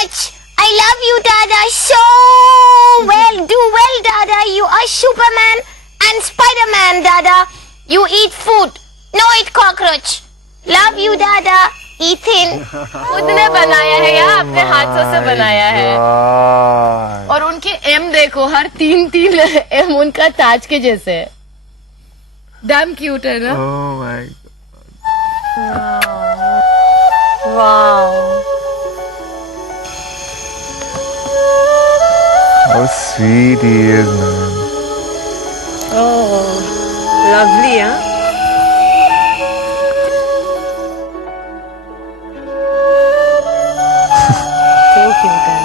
much. I love you, Dada, so well. Do well, Dada. You are Superman and Spider-Man, Dada. You eat food, no eat cockroach. Love you, Dada. Ethan. खुद ने बनाया है या अपने हाथों से बनाया है। और उनके एम देखो, हर तीन एम उनका ताज के जैसे है। डैम क्यूट है ना। Oh my God. Wow. How sweet he is, man. Oh, lovely हाँ। So cute है।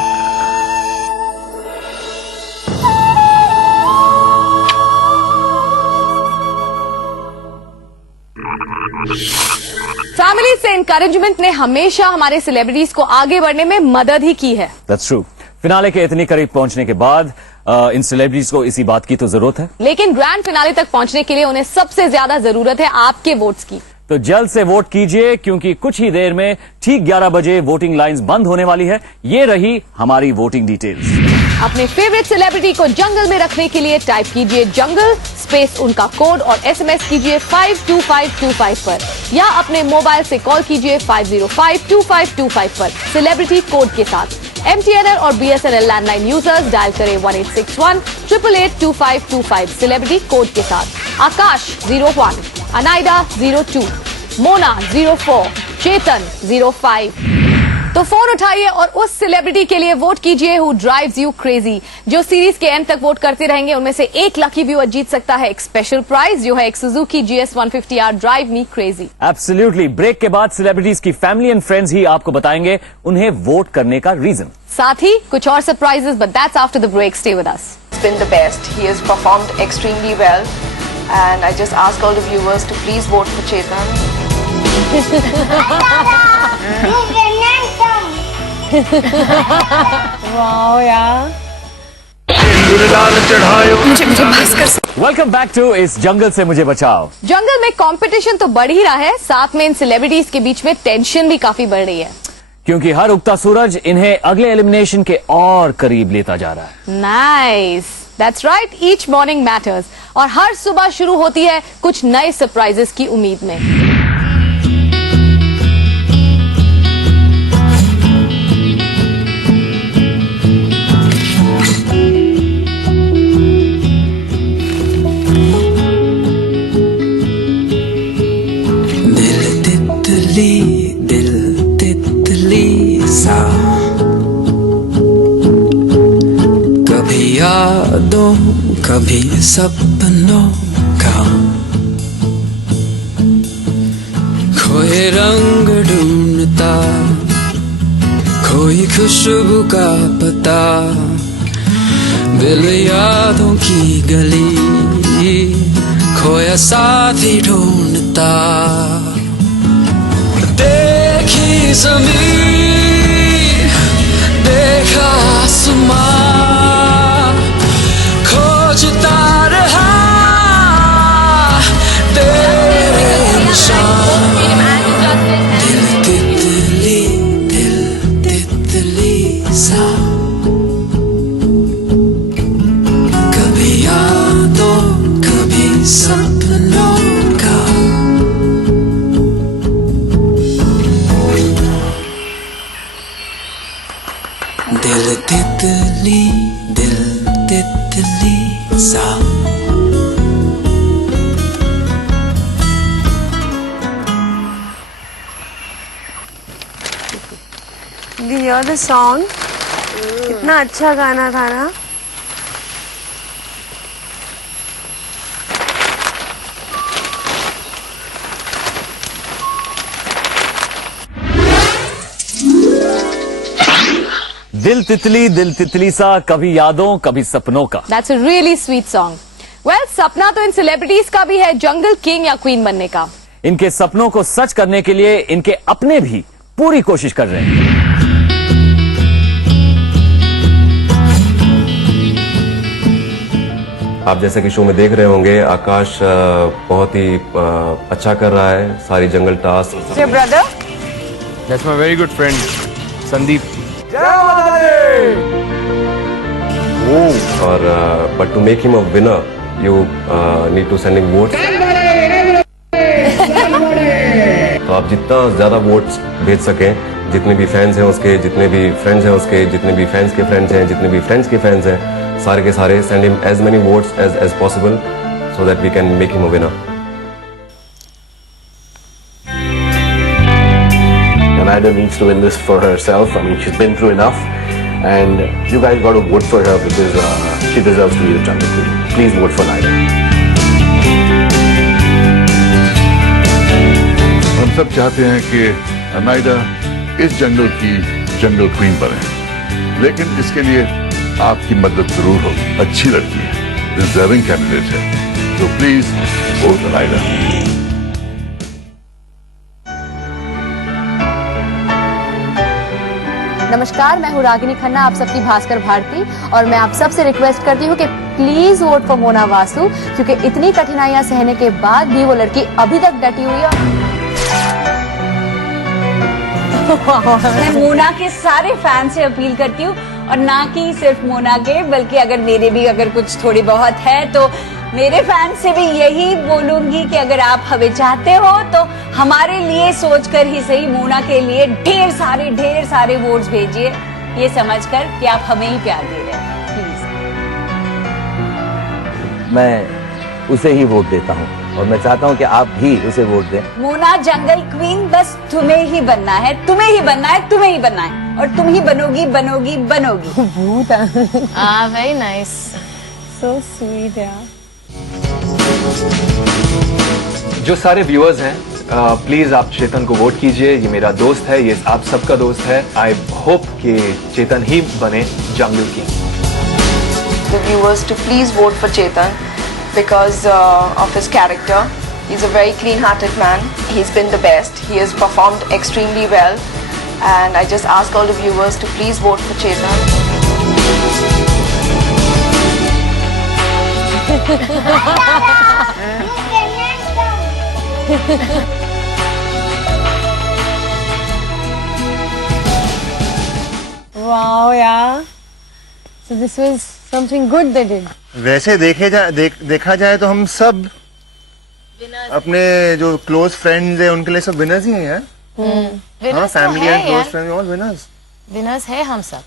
फैमिली से एनकरेजमेंट ने हमेशा हमारे सेलिब्रिटीज को आगे बढ़ने में मदद ही की है। That's true. फिनाले के इतनी करीब पहुंचने के बाद इन सेलिब्रिटीज को इसी बात की तो जरूरत है। लेकिन ग्रैंड फिनाले तक पहुंचने के लिए उन्हें सबसे ज्यादा जरूरत है आपके वोट्स की। तो जल्द से वोट कीजिए, क्योंकि कुछ ही देर में ठीक 11 बजे वोटिंग लाइंस बंद होने वाली है। ये रही हमारी वोटिंग डिटेल्स। अपने फेवरेट सेलिब्रिटी को जंगल में रखने के लिए टाइप कीजिए जंगल स्पेस उनका कोड और एसएमएस कीजिए 52525 पर, या अपने मोबाइल से कॉल कीजिए 5052525 पर सेलिब्रिटी कोड के साथ। MTNL और BSNL लैंडलाइन यूजर्स डायल करें 1861 888 2525 सेलिब्रिटी कोड के साथ। आकाश 01, अनाइडा 02, मोना 04, चेतन 05। तो फोन उठाइए और उस सेलिब्रिटी के लिए वोट कीजिए हु ड्राइव्स यू क्रेजी। जो सीरीज के एंड तक वोट करते रहेंगे उनमें से एक लकी व्यूअर जीत सकता है एक स्पेशल प्राइज, जो है एक Suzuki GS 150R drive me crazy. Absolutely. Break के बाद सेलिब्रिटीज की फैमिली एंड फ्रेंड्स ही आपको बताएंगे उन्हें वोट करने का रीजन। साथ ही कुछ और surprises, but that's after the break. Stay with us. It's been the best. He has performed extremely well, and I just ask all the viewers to please vote for Chetan. Wow यार। Welcome back to इस जंगल से मुझे बचाओ। जंगल में competition तो बढ़ ही रहा है, साथ में इन सेलिब्रिटीज के बीच में टेंशन भी काफी बढ़ रही है, क्योंकि हर उगता सूरज इन्हें अगले एलिमिनेशन के और करीब लेता जा रहा है। Nice, that's right, each morning matters. और हर सुबह शुरू होती है कुछ नए सरप्राइजेस की उम्मीद में। दिल तितली सा, कभी यादों कभी सपनों का, खोए रंग ढूंढता, खोई खुशबू का पता, दिल यादों की गली, खोया साथी ढूंढता। देखी ज़मीन देखा आसमां, खोजता रहा तेरे निशान। दिल तितली सा, कभी यादों कभी सपनों का। दिल तितली सा। Did you hear the song? कितना अच्छा गाना था ना। दिल तितली सा, कभी यादों कभी सपनों का। That's a really sweet song. Well, सपना तो इन सेलिब्रिटीज का भी है जंगल किंग या क्वीन बनने का। इनके सपनों को सच करने के लिए इनके अपने भी पूरी कोशिश कर रहे हैं। आप जैसा कि शो में देख रहे होंगे, आकाश बहुत ही अच्छा कर रहा है सारी जंगल task. Your brother? That's my very good friend, Sandeep. और but to make him a winner you need to sending votes. तो आप जितना ज्यादा वोट्स भेज सकें, जितने भी फैंस हैं उसके, जितने भी फ्रेंड्स हैं उसके, जितने भी फैंस के फ्रेंड्स हैं, जितने भी फ्रेंड्स के फैंस हैं, सारे के सारे send him as many votes as possible so that we can make him a winner. Anaida needs to win this for herself. I mean, she's been through enough, and you guys got to vote for her because she deserves to be the Jungle Queen. Please vote for Anaida. हम सब चाहते हैं कि अनाइडा इस जंगल की जंगल queen बने, लेकिन इसके लिए आपकी मदद जरूर होगी। अच्छी लड़की है, डिजर्विंग कैंडिडेट है, तो प्लीज वोट अनाइडा। नमस्कार, मैं हूँ रागिनी खन्ना, आप सबकी भास्कर भारती, और मैं आप सबसे रिक्वेस्ट करती हूँ कि please vote for Mona Vasu, क्योंकि इतनी कठिनाइयां सहने के बाद भी वो लड़की अभी तक डटी हुई है। मैं मोना के सारे फैन से अपील करती हूँ, और ना कि सिर्फ मोना के, बल्कि अगर मेरे भी अगर कुछ थोड़ी बहुत है तो मेरे फैन से भी यही बोलूंगी कि अगर आप हमें चाहते हो तो हमारे लिए सोचकर ही सही मोना के लिए ढेर सारे वोट्स भेजिए, ये समझकर कि आप हमें ही प्यार दे रहे हैं। प्लीज। मैं उसे ही वोट देता हूँ और मैं चाहता हूँ कि आप भी उसे वोट दें। मोना जंगल क्वीन बस तुम्हें ही बनना है, तुम्हें ही बनना है, तुम्हें ही बनना है, और तुम ही बनोगी बनोगी बनोगी। वेरी नाइस, सो स्वीट यार। जो सारे व्यूअर्स हैं, प्लीज आप चेतन को वोट कीजिए। ये मेरा दोस्त है, ये आप सबका दोस्त है। आई होप कि चेतन ही बने जंगल की। The viewers to please vote for Chetan because of his character. He's a very clean-hearted man. He's been the best. He has performed extremely well, and I just ask all the viewers to please vote for Chetan. Wow, yeah. So this was something good they did. वैसे देखा जाए तो हम सब अपने जो close friends हैं उनके लिए सब विनर्स ही हैं यार। हाँ, family and close friends all winners. Winners है हम सब।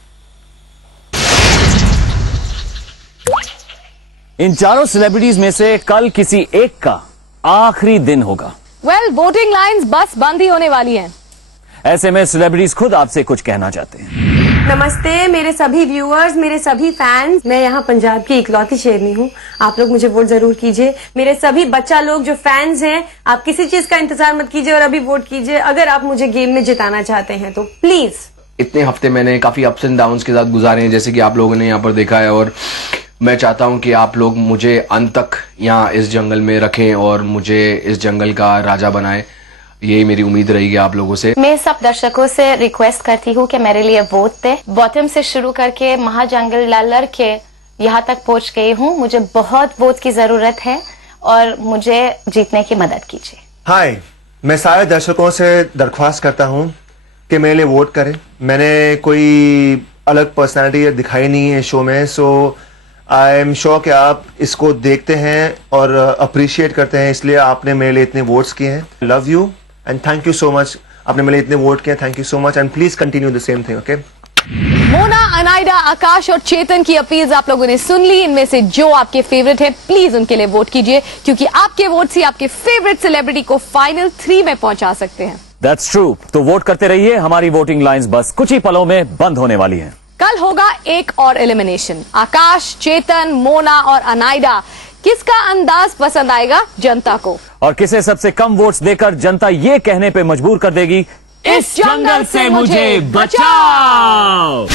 इन चारों सेलिब्रिटीज में से कल किसी एक का आखिरी दिन होगा। Well, वोटिंग लाइंस बस बंद ही होने वाली हैं। ऐसे में सेलिब्रिटीज खुद आपसे कुछ कहना चाहते हैं। नमस्ते मेरे सभी व्यूअर्स, मेरे सभी फैंस। मैं यहाँ पंजाब की इकलौती शेरनी हूँ। आप लोग मुझे वोट जरूर कीजिए। मेरे सभी बच्चा लोग जो फैंस हैं, आप किसी चीज का इंतजार मत कीजिए और अभी वोट कीजिए। अगर आप मुझे गेम में जिताना चाहते हैं तो प्लीज। इतने हफ्ते मैंने काफी अप्स एंड डाउन्स के साथ गुजारे हैं, जैसे कि आप लोगों ने यहाँ पर देखा है, और मैं चाहता हूँ कि आप लोग मुझे अंत तक यहाँ इस जंगल में रखें और मुझे इस जंगल का राजा बनाएं। यही मेरी उम्मीद रहेगी आप लोगों से। मैं सब दर्शकों से रिक्वेस्ट करती हूँ कि मेरे लिए वोट दे। बॉटम से शुरू करके महाजंगल लड़ के यहाँ तक पहुँच गई हूँ। मुझे बहुत वोट की जरूरत है और मुझे जीतने की मदद कीजिए। हाय, मैं सारे दर्शकों से दरख्वास्त करता हूँ कि मेरे लिए वोट करें। मैंने कोई अलग पर्सनालिटी दिखाई नहीं है शो में, सो आई एम श्योर कि आप इसको देखते हैं और अप्रिशिएट करते हैं, इसलिए आपने मेरे लिए इतने वोट्स किए हैं। Love you and thank you so much. आपने मेरे लिए इतने वोट किए, thank you so much and please continue the same thing, okay. Mona, अनाइडा, आकाश और चेतन की अपील्स आप लोगों ने सुन ली। इनमें से जो आपके फेवरेट है प्लीज उनके लिए वोट कीजिए, क्योंकि आपके वोट ही आपके फेवरेट सेलिब्रिटी को फाइनल 3 में पहुंचा सकते हैं। That's true. तो वोट करते रहिए। हमारी वोटिंग लाइंस बस कुछ ही पलों में बंद होने वाली हैं। कल होगा एक और एलिमिनेशन। आकाश, चेतन, मोना और अनाइडा, किसका अंदाज पसंद आएगा जनता को, और किसे सबसे कम वोट्स देकर जनता ये कहने पे मजबूर कर देगी, इस जंगल से मुझे बचाओ।